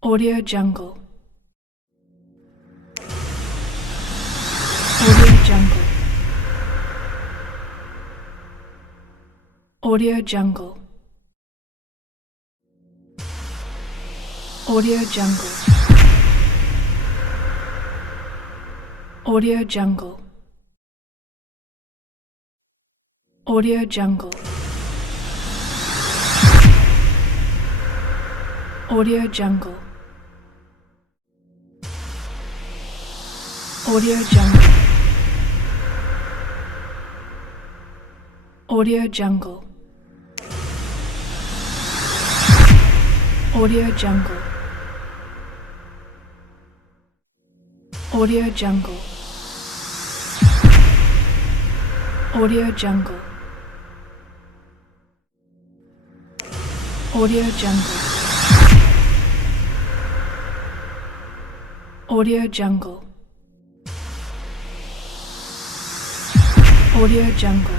Audio Jungle. Audio Jungle. Audio Jungle. Audio Jungle. Audio Jungle. Audio Jungle. Audio Jungle. Audio Jungle. Audio Jungle. Audio Jungle. Audio Jungle. Audio Jungle. Audio Jungle. Audio Jungle. Audio Jungle.